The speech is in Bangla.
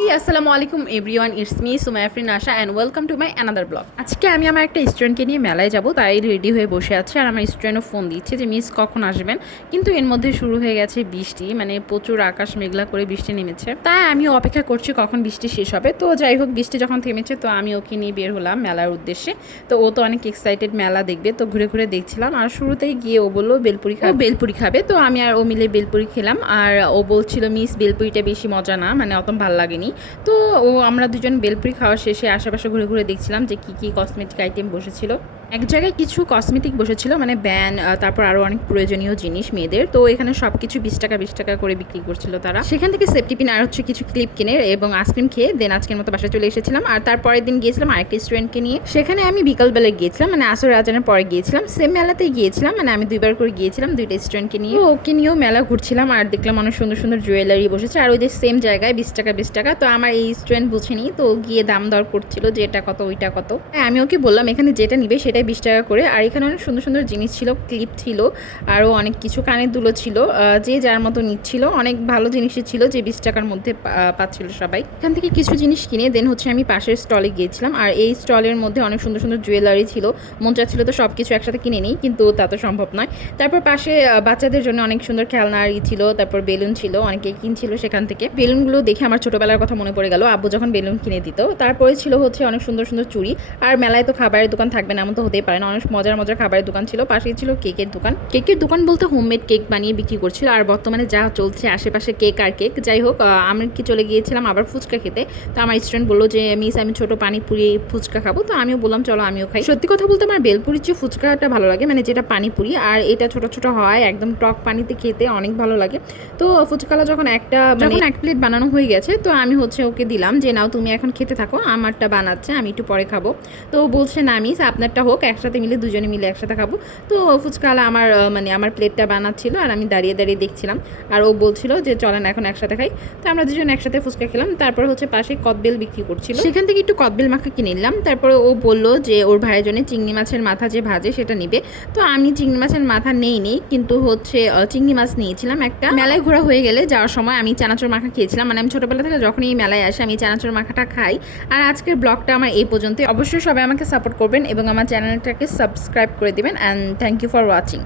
Hey, আসসালামু আলাইকুম everyone it's me Sumaya Farin Asha and welcome to my another blog আজকে আমি আমার একটা স্টুডেন্টকে নিয়ে মেলায় যাব তাই রেডি হয়ে বসে আছে আর আমার স্টুডেন্টও ফোন দিচ্ছে যে মিস কখন আসবেন? কিন্তু এর মধ্যে শুরু হয়ে গেছে বৃষ্টি মানে প্রচুর আকাশ মেঘলা করে বৃষ্টি নেমেছে। তাই আমি অপেক্ষা করছি কখন বৃষ্টি শেষ হবে। তো যাই হোক বৃষ্টি যখন থেমেছে তো আমি ওকে নিয়ে বের হলাম মেলার উদ্দেশ্যে। তো ও তো অনেক এক্সাইটেড মেলা দেখবে তো ঘুরে ঘুরে দেখছিলাম। আর শুরুতেই গিয়ে ও বলল বেলপুরি খাবে। বেলপুরি খাবে তো আমি আর ও মিলে বেলপুরি খেলাম। আর ও বলছিল মিস বেলপুরিটা বেশি মজা না মানে অত ভালো লাগেনি। তো ও, আমরা দুজন বেলপুরি খাওয়া শেষে আশেপাশে ঘুরে ঘুরে দেখছিলাম যে কী কী কসমেটিক আইটেম বসেছিল। এক জায়গায় কিছু কসমেটিক বসেছিল মানে ব্যান তারপর আরও অনেক প্রয়োজনীয় জিনিস মেয়েদের। তো এখানে সব কিছু বিশ টাকা বিশ টাকা করে বিক্রি করছিল তারা। সেখান থেকে সেফটি পিন আর হচ্ছে কিছু ক্লিপ কিনে এবং আইসক্রিম খেয়ে দেন আজকের মতো বাসায় চলে এসেছিলাম। আর তারপরের দিন গিয়েছিলাম আরেকটি স্টুডেন্টকে নিয়ে। সেখানে আমি বিকালবেলা গিয়েছিলাম মানে আসর আজানের পরে গিয়েছিলাম। সেম মেলাতেই গিয়েছিলাম মানে আমি দুইবার করে গিয়েছিলাম দুইটা স্টুডেন্টকে নিয়ে। ওকে নিয়েও মেলা ঘুরছিলাম আর দেখলাম অনেক সুন্দর সুন্দর জুয়েলারি বসেছে। আর ওই যে সেম জায়গায় বিশ টাকা বিশ টাকা। তো আমার এই স্টুডেন্ট বুঝেনি, তো গিয়ে দাম দর করছিল যে এটা কত, ওইটা কত। হ্যাঁ আমি ওকে বললাম, এখানে যেটা নিবে সেটাই বিশ টাকা করে। আর এখানে অনেক সুন্দর সুন্দর জিনিস ছিল, ক্লিপ ছিল, আরও অনেক কিছু কানের দুলো ছিল। যে যার মতো নিচ্ছিল, অনেক ভালো জিনিসই ছিল যে বিশ টাকার মধ্যে পাচ্ছিল সবাই। এখান থেকে কিছু জিনিস কিনে, দেন হচ্ছে আমি পাশের স্টলে গিয়েছিলাম। আর এই স্টলের মধ্যে অনেক সুন্দর সুন্দর জুয়েলারি ছিল, মন চাচ্ছিল তো সব কিছু একসাথে কিনে নিই, কিন্তু তা তো সম্ভব নয়। তারপর পাশে বাচ্চাদের জন্য অনেক সুন্দর খেলনার ই ছিল, তারপর বেলুন ছিল, অনেকে কিনছিল সেখান থেকে। বেলুনগুলো দেখে আমার ছোটবেলার কথা মনে পড়ে গেল, আব্বু যখন বেলুন কিনে দিত, তারপরে ছিল হচ্ছে অনেক সুন্দর সুন্দর চুড়ি। আর মেলায় তো খাবারের দোকান থাকবে না, এমন তো হতেই পারে না। অনেক মজার মজার খাবারের দোকান ছিল। পাশেই ছিল কেকের দোকান। কেকের দোকান বলতে হোমমেড কেক বানিয়ে বিক্রি করছিল। আর বর্তমানে যা চলছে, আশেপাশে কেক আর কেক যাই হোক আমি কি চলে গিয়েছিলাম আবার ফুচকা খেতে। তো আমার স্টুডেন্ট বলল যে, মিস, আমি ছোট পানিপুরি ফুচকা খাব। তো আমিও বললাম, চলো, আমিও খাই। সত্যি কথা বলতে আমার বেলপুরির যে ফুচকাটা ভালো লাগে। মানে যেটা পানিপুরি, আর এটা ছোট ছোট হয়, একদম টক পানিতে খেতে অনেক ভালো লাগে। তো ফুচকালা যখন একটা যখন এক প্লেট বানানো হয়ে গেছে, তো আমি হচ্ছে ওকে দিলাম যে, নাও, তুমি এখন খেতে থাকো, আমারটা বানাচ্ছে, আমি একটু পরে খাব। তো বলছে, না, মিস, আপনারটা হোক। একসাথে মিলে, দুজনে মিলে একসাথে খাব। তো ফুচকালা আমার মানে আমার প্লেটটা বানাচ্ছিল আর আমি দাঁড়িয়ে দাঁড়িয়ে দেখছিলাম। আর ও বলছিল যে চলেন এখন একসাথে খাই। তো আমরা দুজন একসাথে ফুচকা খেলাম। তারপর হচ্ছে পাশে কদবেল বিক্রি করছিল। সেখান থেকে একটু কদবেল মাখা কিনে নিলাম। তারপরে ও বলল যে, ওর ভাইয়ের জন্য চিংড়ি মাছের মাথা যে ভাজে, সেটা নিবে। তো আমি চিংড়ি মাছের মাথা নেই নেই কিন্তু হচ্ছে চিংড়ি মাছ নিয়েছিলাম একটা। মেলায় ঘোরা হয়ে গেলে যাওয়ার সময় আমি চানাচুর মাখা খেয়েছিলাম। মানে আমি ছোটোবেলা থেকে যখনই এই মেলায় আসি, আমি চানাচুর মাখাটা খাই। আর আজকের ব্লগটা আমার এই পর্যন্ত অবশ্যই সবাই আমাকে সাপোর্ট করবেন এবং আমার চ্যানেলটাকে সাবস্ক্রাইব করে দেবেন and thank you for watching